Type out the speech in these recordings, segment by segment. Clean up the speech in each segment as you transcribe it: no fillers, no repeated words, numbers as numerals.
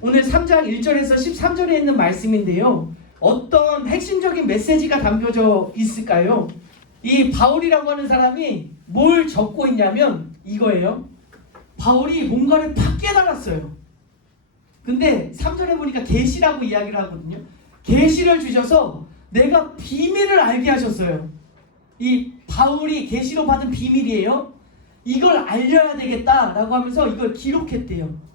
오늘 3장 1절에서 13절에 있는 말씀인데요. 어떤 핵심적인 메시지가 담겨져 있을까요? 이 바울이라고 하는 사람이 뭘 적고 있냐면 이거예요. 바울이 뭔가를 팍 깨달았어요. 근데 3절에 보니까 계시라고 이야기를 하거든요. 계시를 주셔서 내가 비밀을 알게 하셨어요. 이 바울이 계시로 받은 비밀이에요. 이걸 알려야 되겠다라고 하면서 이걸 기록했대요.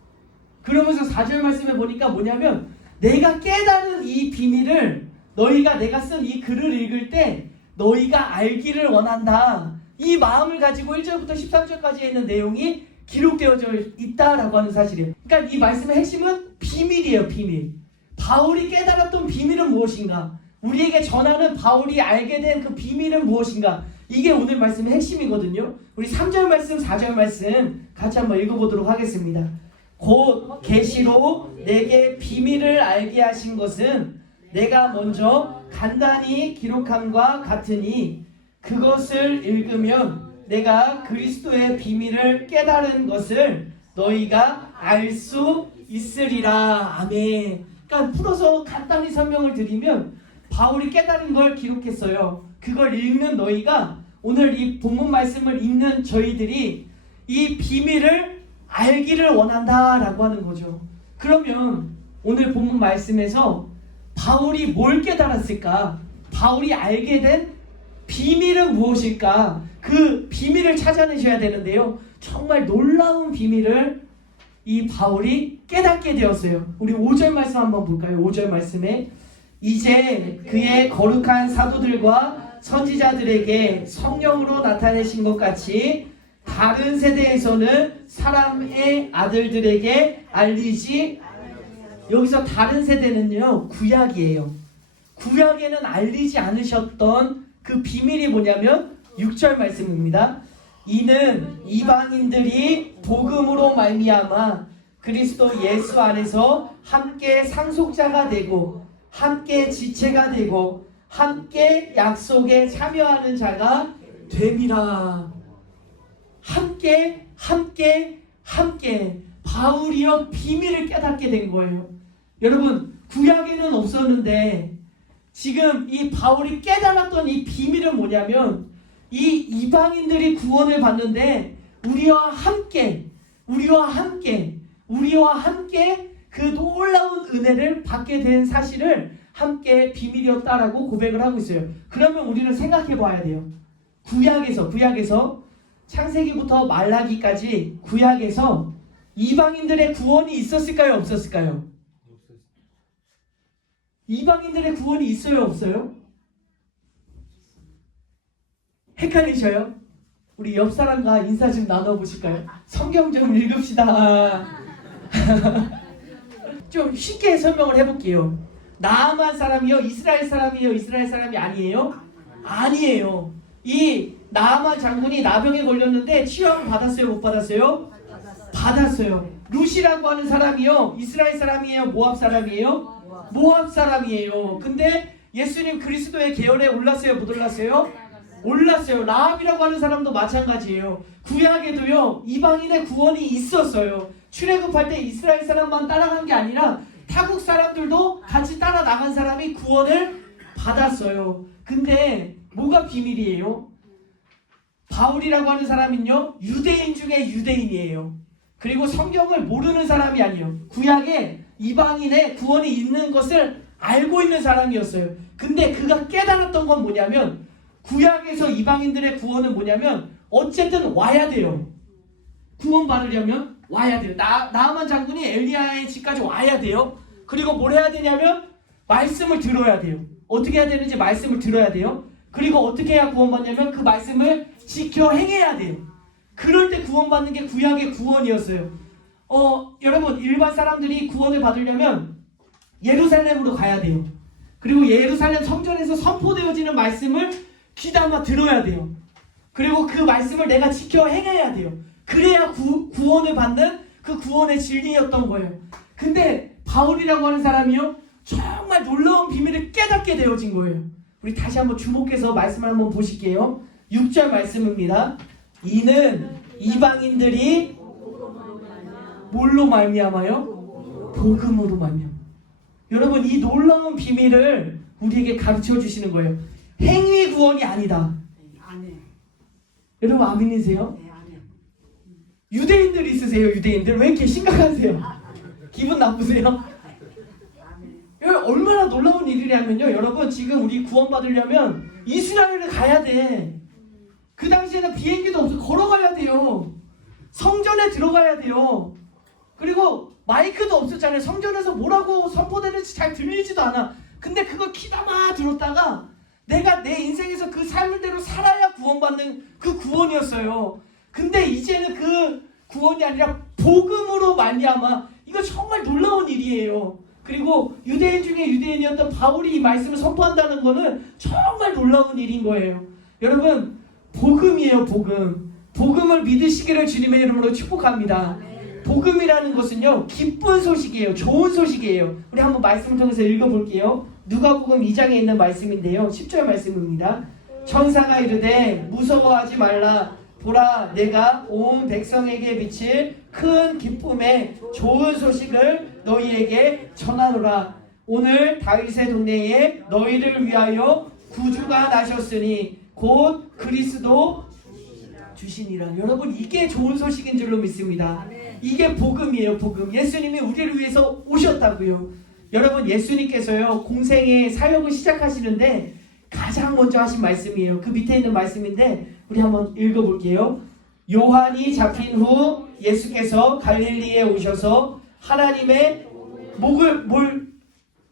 그러면서 4절 말씀에 보니까 뭐냐면 내가 깨달은 이 비밀을 너희가 내가 쓴 이 글을 읽을 때 너희가 알기를 원한다. 이 마음을 가지고 1절부터 13절까지 있는 내용이 기록되어져 있다라고 하는 사실이에요. 그러니까 이 말씀의 핵심은 비밀이에요. 비밀. 바울이 깨달았던 비밀은 무엇인가? 우리에게 전하는 바울이 알게 된 그 비밀은 무엇인가? 이게 오늘 말씀의 핵심이거든요. 우리 3절 말씀, 4절 말씀 같이 한번 읽어보도록 하겠습니다. 곧 계시로 내게 비밀을 알게 하신 것은 내가 먼저 간단히 기록함과 같으니 그것을 읽으면 내가 그리스도의 비밀을 깨달은 것을 너희가 알 수 있으리라. 아멘. 그러니까 풀어서 간단히 설명을 드리면 바울이 깨달은 걸 기록했어요. 그걸 읽는 너희가 오늘 이 본문 말씀을 읽는 저희들이 이 비밀을 알기를 원한다라고 하는 거죠. 그러면 오늘 본문 말씀에서 바울이 뭘 깨달았을까? 바울이 알게 된 비밀은 무엇일까? 그 비밀을 찾아내셔야 되는데요. 정말 놀라운 비밀을 이 바울이 깨닫게 되었어요. 우리 5절 말씀 한번 볼까요? 5절 말씀에 이제 그의 거룩한 사도들과 선지자들에게 성령으로 나타내신 것 같이 다른 세대에서는 사람의 아들들에게 알리지. 여기서 다른 세대는요 구약이에요. 구약에는 알리지 않으셨던 그 비밀이 뭐냐면 6절 말씀입니다. 이는 이방인들이 복음으로 말미암아 그리스도 예수 안에서 함께 상속자가 되고 함께 지체가 되고 함께 약속에 참여하는 자가 됨이라. 함께 바울이여 비밀을 깨닫게 된 거예요. 여러분 구약에는 없었는데 지금 이 바울이 깨달았던 이 비밀은 뭐냐면 이 이방인들이 구원을 받는데 우리와 함께 그 놀라운 은혜를 받게 된 사실을 함께 비밀이었다라고 고백을 하고 있어요. 그러면 우리는 생각해 봐야 돼요. 구약에서 창세기부터 말라기까지 구약에서 이방인들의 구원이 있었을까요? 없었을까요? 이방인들의 구원이 있어요? 없어요? 헷갈리셔요? 우리 옆 사람과 인사 좀 나눠보실까요? 성경 좀 읽읍시다. 좀 쉽게 설명을 해볼게요. 나아만 사람이요? 이스라엘 사람이요? 이스라엘 사람이 아니에요? 아니에요. 이 나아만 장군이 나병에 걸렸는데 치유함을 받았어요? 못 받았어요? 받았어요. 룻이라고 하는 사람이요? 이스라엘 사람이에요? 모압 사람이에요? 모압 사람이에요. 근데 예수님 그리스도의 계열에 올랐어요? 못 올랐어요? 올랐어요. 라합이라고 하는 사람도 마찬가지예요. 구약에도요 이방인의 구원이 있었어요. 출애굽할 때 이스라엘 사람만 따라간 게 아니라 타국 사람들도 같이 따라 나간 사람이 구원을 받았어요. 근데 뭐가 비밀이에요? 바울이라고 하는 사람은요 유대인 중에 유대인이에요. 그리고 성경을 모르는 사람이 아니에요. 구약에 이방인의 구원이 있는 것을 알고 있는 사람이었어요. 근데 그가 깨달았던 건 뭐냐면 구약에서 이방인들의 구원은 뭐냐면 어쨌든 와야 돼요. 구원 받으려면 와야 돼요. 나아만 장군이 엘리야의 집까지 와야 돼요. 그리고 뭘 해야 되냐면 말씀을 들어야 돼요. 어떻게 해야 되는지 말씀을 들어야 돼요. 그리고 어떻게 해야 구원받냐면 그 말씀을 지켜 행해야 돼요. 그럴 때 구원받는 게 구약의 구원이었어요. 여러분 일반 사람들이 구원을 받으려면 예루살렘으로 가야 돼요. 그리고 예루살렘 성전에서 선포되어지는 말씀을 귀담아 들어야 돼요. 그리고 그 말씀을 내가 지켜 행해야 돼요. 그래야 구원을 받는 그 구원의 진리였던 거예요. 근데 바울이라고 하는 사람이요 정말 놀라운 비밀을 깨닫게 되어진 거예요. 우리 다시 한번 주목해서 말씀을 한번 보실게요. 6절 말씀입니다. 이는 이방인들이 뭘로 말미암아요? 복음으로 말미암아. 여러분, 이 놀라운 비밀을 우리에게 가르쳐 주시는 거예요. 행위 구원이 아니다. 아멘. 여러분, 아멘이세요? 네, 아멘. 유대인들 있으세요? 유대인들 왜 이렇게 심각하세요? 기분 나쁘세요? 아멘. 여러분, 얼마나 놀라운 일이냐면요, 여러분, 지금 우리 구원받으려면 이스라엘을 가야 돼. 그 당시에는 비행기도 없어. 걸어가야 돼요. 성전에 들어가야 돼요. 그리고 마이크도 없었잖아요. 성전에서 뭐라고 선포되는지 잘 들리지도 않아. 근데 그거 귀담아 들었다가 내가 내 인생에서 그 삶대로 살아야 구원받는 그 구원이었어요. 근데 이제는 그 구원이 아니라 복음으로 말미암아. 이거 정말 놀라운 일이에요. 그리고 유대인 중에 유대인이었던 바울이 이 말씀을 선포한다는 거는 정말 놀라운 일인 거예요. 여러분, 복음이에요. 복음을 믿으시기를 주님의 이름으로 축복합니다. 복음이라는 것은요, 기쁜 소식이에요. 좋은 소식이에요. 우리 한번 말씀을 통해서 읽어볼게요. 누가복음 2장에 있는 말씀인데요, 10절 말씀입니다. 천사가 이르되 무서워하지 말라. 보라, 내가 온 백성에게 미칠 큰 기쁨의 좋은 소식을 너희에게 전하노라. 오늘 다윗의 동네에 너희를 위하여 구주가 나셨으니 곧 그리스도 주시니라. 여러분, 이게 좋은 소식인 줄로 믿습니다. 이게 복음이에요. 복음. 예수님이 우리를 위해서 오셨다고요. 여러분, 예수님께서요, 공생의 사역을 시작하시는데 가장 먼저 하신 말씀이에요. 그 밑에 있는 말씀인데 우리 한번 읽어볼게요. 요한이 잡힌 후 예수께서 갈릴리에 오셔서 하나님의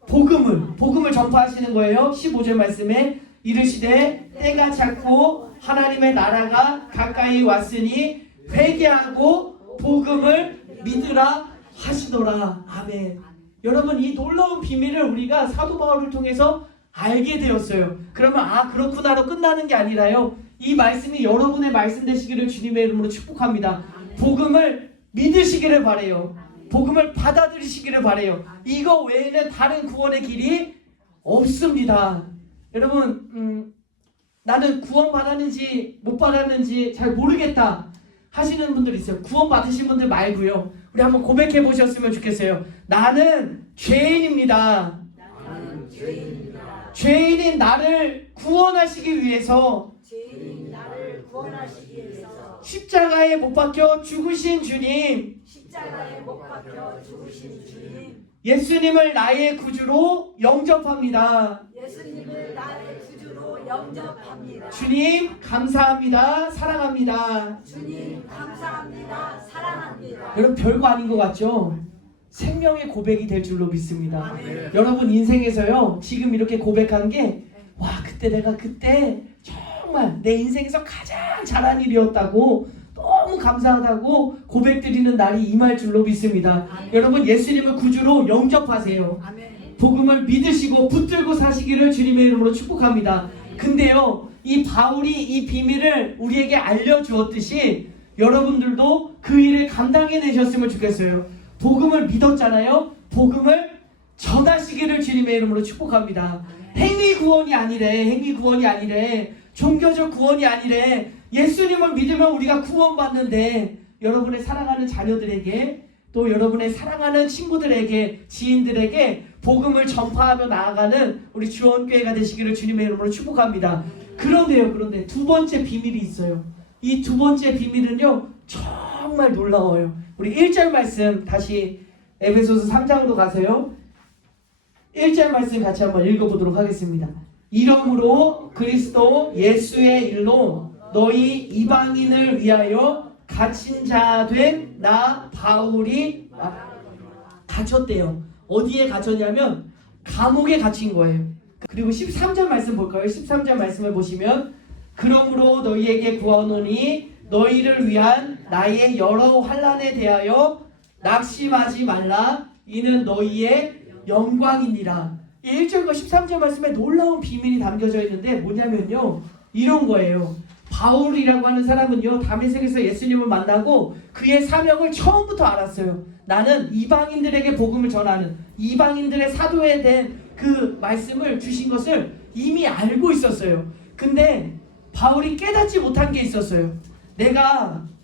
복음을 전파하시는 거예요. 15절 말씀에 이르시되 때가 찼고 하나님의 나라가 가까이 왔으니 회개하고 복음을 믿으라 하시더라. 아멘. 여러분, 이 놀라운 비밀을 우리가 사도 바울을 통해서 알게 되었어요. 그러면 그렇구나로 끝나는 게 아니라요, 이 말씀이 여러분의 말씀 되시기를 주님의 이름으로 축복합니다. 복음을 믿으시기를 바래요. 복음을 받아들이시기를 바래요. 이거 외에는 다른 구원의 길이 없습니다. 여러분, 나는 구원 받았는지 못 받았는지 잘 모르겠다 하시는 분들 있어요. 구원 받으신 분들 말고요, 우리 한번 고백해 보셨으면 좋겠어요. 나는 죄인입니다. 죄인인 나를 구원하시기 위해서 십자가에 못 박혀 죽으신 주님, 예수님을 나의 구주로 영접합니다. 주님 감사합니다. 사랑합니다. 여러분, 별거 아닌 것 같죠? 생명의 고백이 될 줄로 믿습니다. 여러분 인생에서요, 지금 이렇게 고백한 게, 그때 내가 정말 내 인생에서 가장 잘한 일이었다고, 너무 감사하다고 고백드리는 날이 임할 줄로 믿습니다. 여러분, 예수님을 구주로 영접하세요. 복음을 믿으시고 붙들고 사시기를 주님의 이름으로 축복합니다. 근데요, 이 바울이 이 비밀을 우리에게 알려주었듯이 여러분들도 그 일을 감당해내셨으면 좋겠어요. 복음을 믿었잖아요. 복음을 전하시기를 주님의 이름으로 축복합니다. 행위 구원이 아니래. 종교적 구원이 아니래. 예수님을 믿으면 우리가 구원받는데, 여러분의 사랑하는 자녀들에게, 또 여러분의 사랑하는 친구들에게, 지인들에게 복음을 전파하며 나아가는 우리 주원교회가 되시기를 주님의 이름으로 축복합니다. 그런데 두 번째 비밀이 있어요. 이 두 번째 비밀은요, 정말 놀라워요. 우리 1절 말씀 다시 에베소서 3장으로 가세요. 1절 말씀 같이 한번 읽어보도록 하겠습니다. 이러므로 그리스도 예수의 일로 너희 이방인을 위하여 갇힌 자 된 나 바울이 갇혔대요. 어디에 갇혔냐면 감옥에 갇힌 거예요. 그리고 13절 말씀 볼까요? 13절 말씀을 보시면, 그러므로 너희에게 구하노니 너희를 위한 나의 여러 환난에 대하여 낙심하지 말라. 이는 너희의 영광이니라. 1절과 13절 말씀에 놀라운 비밀이 담겨져 있는데 뭐냐면요, 이런 거예요. 바울이라고 하는 사람은요, 다메섹에서 예수님을 만나고 그의 사명을 처음부터 알았어요. 나는 이방인들에게 복음을 전하는, 이방인들의 사도에 대한 그 말씀을 주신 것을 이미 알고 있었어요. 근데 바울이 깨닫지 못한 게 있었어요.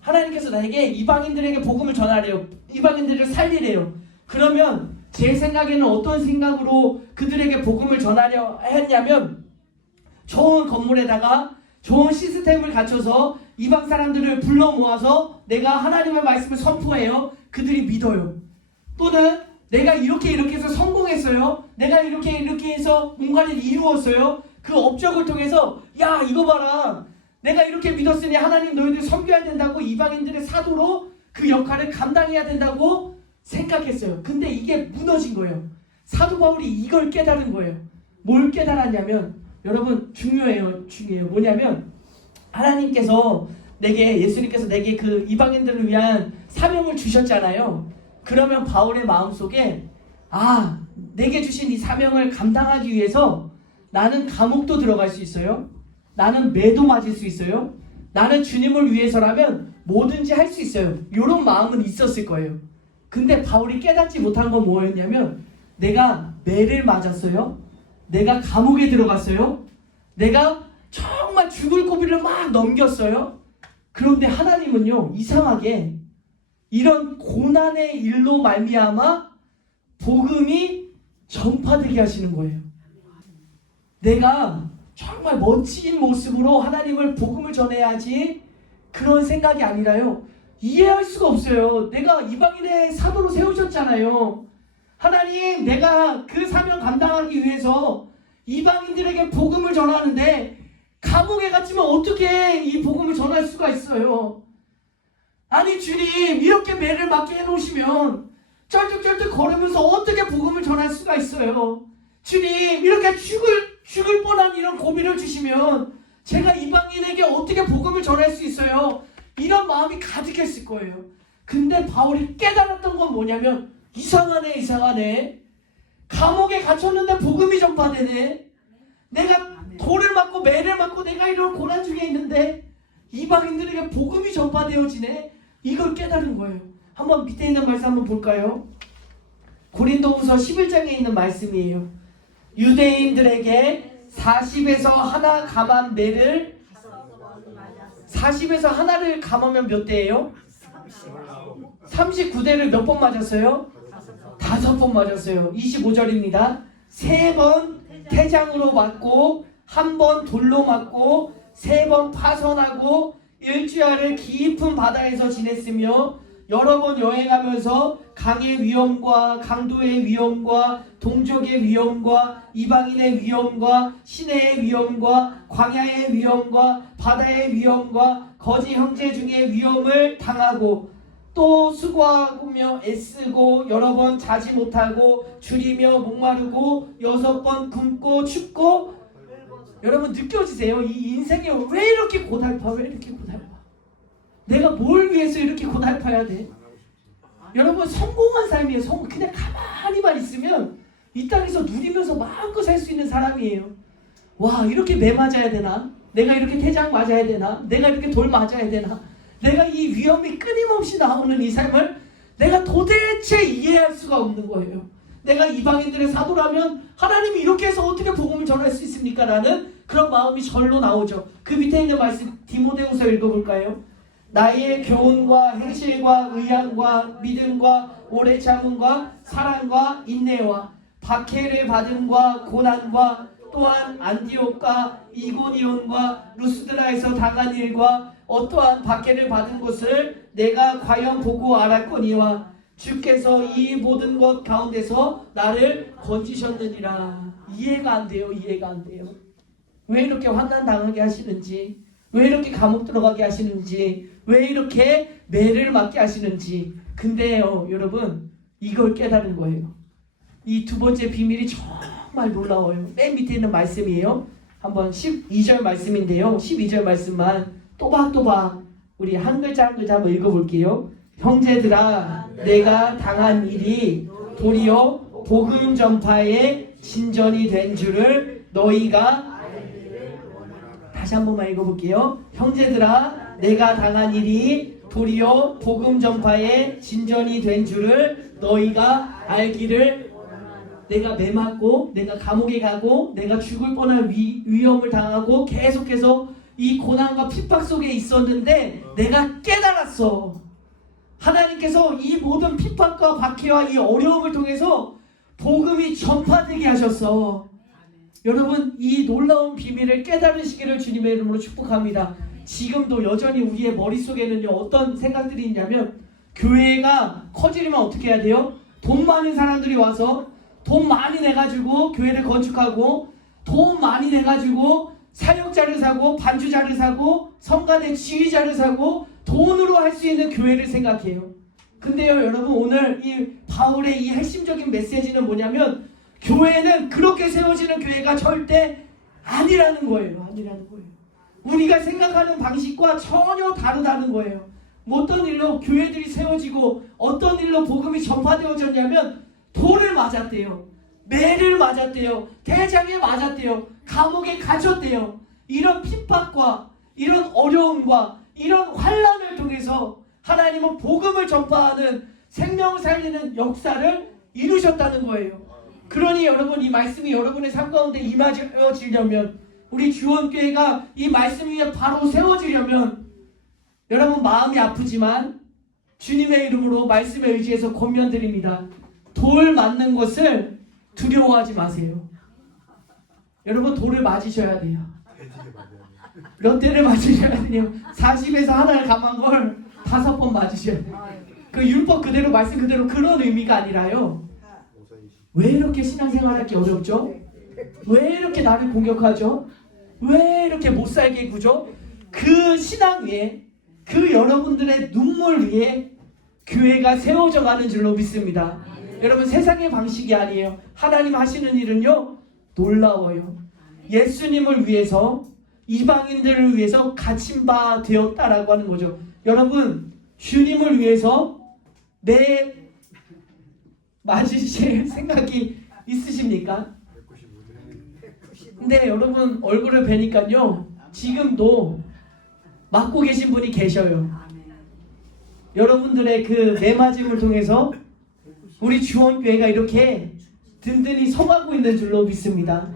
하나님께서 나에게 이방인들에게 복음을 전하래요. 이방인들을 살리래요. 그러면 제 생각에는 어떤 생각으로 그들에게 복음을 전하려 했냐면, 좋은 건물에다가 좋은 시스템을 갖춰서 이방 사람들을 불러 모아서 내가 하나님의 말씀을 선포해요. 그들이 믿어요. 또는 내가 이렇게 해서 성공했어요. 내가 이렇게 해서 뭔가를 이루었어요. 그 업적을 통해서 야 이거 봐라. 내가 이렇게 믿었으니 하나님 너희들 섬겨야 된다고 이방인들의 사도로 그 역할을 감당해야 된다고 생각했어요. 근데 이게 무너진 거예요. 사도 바울이 이걸 깨달은 거예요. 뭘 깨달았냐면, 여러분 중요해요. 뭐냐면 예수님께서 내게 그 이방인들을 위한 사명을 주셨잖아요. 그러면 바울의 마음속에 내게 주신 이 사명을 감당하기 위해서 나는 감옥도 들어갈 수 있어요. 나는 매도 맞을 수 있어요. 나는 주님을 위해서라면 뭐든지 할 수 있어요. 이런 마음은 있었을 거예요. 근데 바울이 깨닫지 못한 건 뭐였냐면, 내가 매를 맞았어요. 내가 감옥에 들어갔어요. 내가 정말 죽을 고비를 막 넘겼어요. 그런데 하나님은요, 이상하게 이런 고난의 일로 말미암아 복음이 전파되게 하시는 거예요. 내가 정말 멋진 모습으로 하나님을 복음을 전해야지, 그런 생각이 아니라요. 이해할 수가 없어요. 내가 이방인의 사도로 세우셨잖아요. 하나님, 내가 그 사명 감당하기 위해서 이방인들에게 복음을 전하는데 감옥에 갇히면 어떻게 이 복음을 전할 수가 있어요? 아니 주님, 이렇게 매를 맞게 해놓으시면 쩔뚝쩔뚝 걸으면서 어떻게 복음을 전할 수가 있어요? 주님, 이렇게 죽을 뻔한 이런 고비를 주시면 제가 이방인에게 어떻게 복음을 전할 수 있어요? 이런 마음이 가득했을 거예요. 근데 바울이 깨달았던 건 뭐냐면, 이상하네. 감옥에 갇혔는데 복음이 전파되네. 내가 돌을 맞고 매를 맞고 내가 이런 고난 중에 있는데 이방인들에게 복음이 전파되어지네. 이걸 깨달은 거예요. 한번 밑에 있는 말씀 한번 볼까요? 고린도후서 11장에 있는 말씀이에요. 유대인들에게 40에서 하나 감한 매를, 40에서 하나를 감으면 몇 대예요? 39대를 몇 번 맞았어요? 5번 맞았어요. 25절입니다. 3번 태장으로 맞고, 1번 돌로 맞고, 3번 파선하고, 일주일을 깊은 바다에서 지냈으며, 여러 번 여행하면서 강의 위험과 강도의 위험과 동족의 위험과 이방인의 위험과 시내의 위험과 광야의 위험과 바다의 위험과 거지 형제 중의 위험을 당하고, 또 수고하며 애쓰고 여러 번 자지 못하고 줄이며 목마르고 6번 굶고 춥고. 여러분 느껴지세요? 이 인생이 왜 이렇게 고달파? 내가 뭘 위해서 이렇게 고달파야 돼? 여러분 성공한 삶이에요. 그냥 가만히만 있으면 이 땅에서 누리면서 마음껏 살 수 있는 사람이에요. 와, 이렇게 매 맞아야 되나? 내가 이렇게 태장 맞아야 되나? 내가 이렇게 돌 맞아야 되나? 내가 이 위험이 끊임없이 나오는 이 삶을 내가 도대체 이해할 수가 없는 거예요. 내가 이방인들의 사도라면 하나님이 이렇게 해서 어떻게 복음을 전할 수 있습니까? 라는 그런 마음이 절로 나오죠. 그 밑에 있는 말씀 디모데후서 읽어볼까요? 나의 교훈과 행실과 의향과 믿음과 오래 참음과 사랑과 인내와 박해를 받음과 고난과 또한 안디옥과 이고니온과 루스드라에서 당한 일과 어떠한 박해를 받은 것을 내가 과연 보고 알았거니와 주께서 이 모든 것 가운데서 나를 건지셨느니라. 이해가 안 돼요. 왜 이렇게 환난 당하게 하시는지, 왜 이렇게 감옥 들어가게 하시는지, 왜 이렇게 매를 맞게 하시는지. 근데요 여러분, 이걸 깨달은 거예요. 이 두 번째 비밀이 정말 놀라워요. 맨 밑에 있는 말씀이에요. 한번 12절 말씀인데요, 12절 말씀만 또박또박 우리 한 글자 한 글자 한번 읽어볼게요. 형제들아, 내가 당한 일이 도리어 복음 전파의 진전이 된 줄을 너희가, 다시 한 번만 읽어볼게요. 형제들아, 내가 당한 일이 도리어 복음 전파의 진전이 된 줄을 너희가 알기를. 내가 매 맞고, 내가 감옥에 가고, 내가 죽을 뻔한 위험을 당하고 계속해서 이 고난과 핍박 속에 있었는데 내가 깨달았어. 하나님께서 이 모든 핍박과 박해와 이 어려움을 통해서 복음이 전파되게 하셨어. 여러분, 이 놀라운 비밀을 깨달으시기를 주님의 이름으로 축복합니다. 지금도 여전히 우리의 머릿속에는요, 어떤 생각들이 있냐면, 교회가 커지려면 어떻게 해야 돼요? 돈 많은 사람들이 와서 돈 많이 내가지고 교회를 건축하고, 돈 많이 내가지고 사역자를 사고 반주자를 사고 성가대 지휘자를 사고 돈으로 할 수 있는 교회를 생각해요. 근데요, 여러분, 오늘 이 바울의 이 핵심적인 메시지는 뭐냐면, 교회는 그렇게 세워지는 교회가 절대 아니라는 거예요. 아니라는 거예요. 우리가 생각하는 방식과 전혀 다르다는 거예요. 어떤 일로 교회들이 세워지고 어떤 일로 복음이 전파되어졌냐면, 돌을 맞았대요. 매를 맞았대요. 대장에 맞았대요. 감옥에 갇혔대요. 이런 핍박과 이런 어려움과 이런 환난을 통해서 하나님은 복음을 전파하는 생명을 살리는 역사를 이루셨다는 거예요. 그러니 여러분, 이 말씀이 여러분의 삶 가운데 임하여지려면, 우리 주원교회가 이 말씀 위에 바로 세워지려면, 여러분 마음이 아프지만 주님의 이름으로 말씀에 의지해서 권면드립니다. 돌 맞는 것을 두려워하지 마세요. 여러분, 돌을 맞으셔야 돼요. 몇 대를 맞으셔야 돼요. 40에서 하나를 감한 걸 5번 맞으셔야 돼요. 그 율법 그대로, 말씀 그대로, 그런 의미가 아니라요. 왜 이렇게 신앙생활하기 어렵죠? 왜 이렇게 나를 공격하죠? 왜 이렇게 못살게 구죠? 그 신앙 위에, 그 여러분들의 눈물 위에 교회가 세워져 가는 줄로 믿습니다. 여러분, 세상의 방식이 아니에요. 하나님 하시는 일은요, 놀라워요. 예수님을 위해서, 이방인들을 위해서 갇힌 바 되었다라고 하는 거죠. 여러분, 주님을 위해서 내 맞으실 생각이 있으십니까? 근데 여러분, 얼굴을 뵈니까요, 지금도 맞고 계신 분이 계셔요. 여러분들의 그 매맞음을 통해서 우리 주원교회가 이렇게 든든히 서가고 있는 줄로 믿습니다.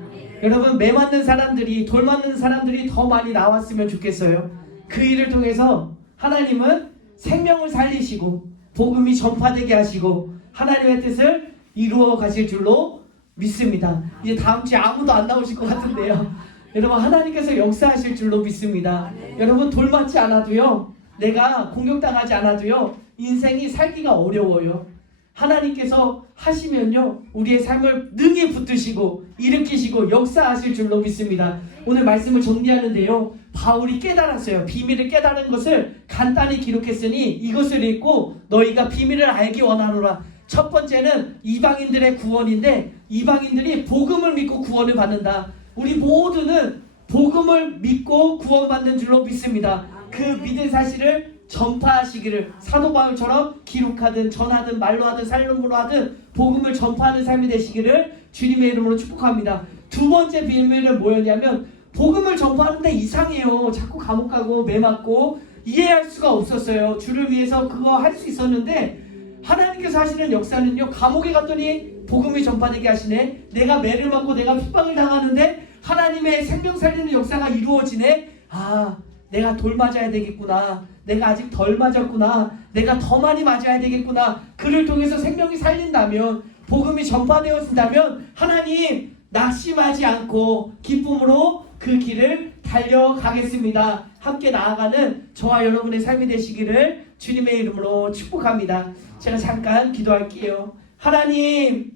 여러분, 매 맞는 사람들이, 돌 맞는 사람들이 더 많이 나왔으면 좋겠어요. 그 일을 통해서 하나님은 생명을 살리시고 복음이 전파되게 하시고 하나님의 뜻을 이루어 가실 줄로 믿습니다. 이제 다음 주에 아무도 안 나오실 것 같은데요, 여러분, 하나님께서 역사하실 줄로 믿습니다. 여러분, 돌 맞지 않아도요, 내가 공격당하지 않아도요, 인생이 살기가 어려워요. 하나님께서 하시면요, 우리의 삶을 능히 붙드시고 일으키시고 역사하실 줄로 믿습니다. 오늘 말씀을 정리하는데요, 바울이 깨달았어요. 비밀을 깨달은 것을 간단히 기록했으니 이것을 읽고 너희가 비밀을 알기 원하노라. 첫 번째는 이방인들의 구원인데, 이방인들이 복음을 믿고 구원을 받는다. 우리 모두는 복음을 믿고 구원받는 줄로 믿습니다. 그 믿은 사실을 전파하시기를, 사도 바울처럼 기록하든 전하든 말로 하든 살림으로 하든 복음을 전파하는 삶이 되시기를 주님의 이름으로 축복합니다. 두 번째 비밀은 뭐였냐면, 복음을 전파하는데 이상해요. 자꾸 감옥 가고 매 맞고 이해할 수가 없었어요. 주를 위해서 그거 할 수 있었는데, 하나님께서 하시는 역사는요, 감옥에 갔더니 복음이 전파되게 하시네. 내가 매를 맞고 내가 핍박을 당하는데 하나님의 생명 살리는 역사가 이루어지네. 아, 내가 돌 맞아야 되겠구나. 내가 아직 덜 맞았구나. 내가 더 많이 맞아야 되겠구나. 그를 통해서 생명이 살린다면, 복음이 전파되어진다면 하나님, 낙심하지 않고 기쁨으로 그 길을 달려가겠습니다. 함께 나아가는 저와 여러분의 삶이 되시기를 주님의 이름으로 축복합니다. 제가 잠깐 기도할게요. 하나님,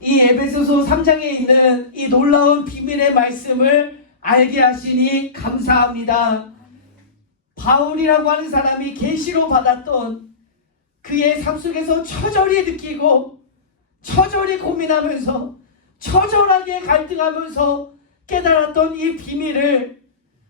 이 에베소서 3장에 있는 이 놀라운 비밀의 말씀을 알게 하시니 감사합니다. 바울이라고 하는 사람이 계시로 받았던 그의 삶 속에서 처절히 느끼고 처절히 고민하면서 처절하게 갈등하면서 깨달았던 이 비밀을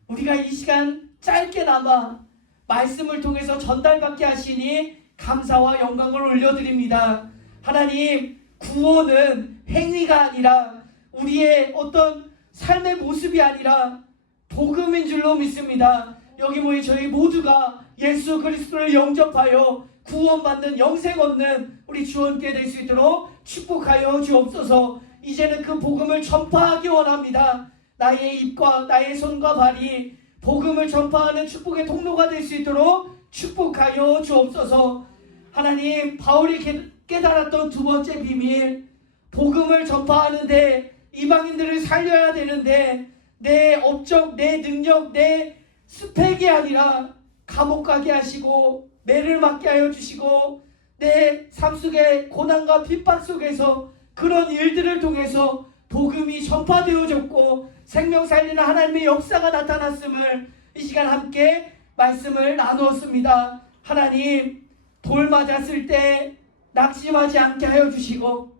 우리가 이 시간 짧게나마 말씀을 통해서 전달받게 하시니 감사와 영광을 올려드립니다. 하나님, 구원은 행위가 아니라 우리의 어떤 삶의 모습이 아니라 복음인 줄로 믿습니다. 여기 모인 저희 모두가 예수 그리스도를 영접하여 구원받는 영생 얻는 우리 주원교회 될 수 있도록 축복하여 주옵소서. 이제는 그 복음을 전파하기 원합니다. 나의 입과 나의 손과 발이 복음을 전파하는 축복의 통로가 될 수 있도록 축복하여 주옵소서. 하나님, 바울이 깨달았던 두 번째 비밀, 복음을 전파하는데 이방인들을 살려야 되는데 내 업적, 내 능력, 내 스펙이 아니라 감옥 가게 하시고 매를 맞게 하여 주시고 내 삶 속의 고난과 핍박 속에서 그런 일들을 통해서 복음이 전파되어졌고 생명 살리는 하나님의 역사가 나타났음을 이 시간 함께 말씀을 나누었습니다. 하나님, 돌 맞았을 때 낙심하지 않게 하여 주시고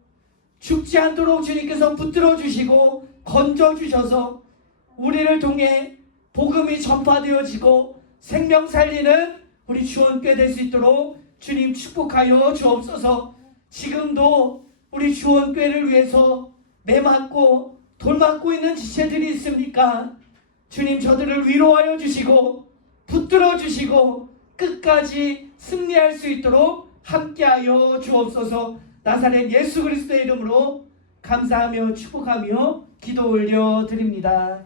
죽지 않도록 주님께서 붙들어 주시고 건져 주셔서 우리를 통해 복음이 전파되어지고 생명 살리는 우리 주원교회 될 수 있도록 주님 축복하여 주옵소서. 지금도 우리 주원교회를 위해서 매 맞고 돌 맞고 있는 지체들이 있습니까? 주님, 저들을 위로하여 주시고 붙들어 주시고 끝까지 승리할 수 있도록 함께하여 주옵소서. 나사렛 예수 그리스도의 이름으로 감사하며 축복하며 기도 올려 드립니다.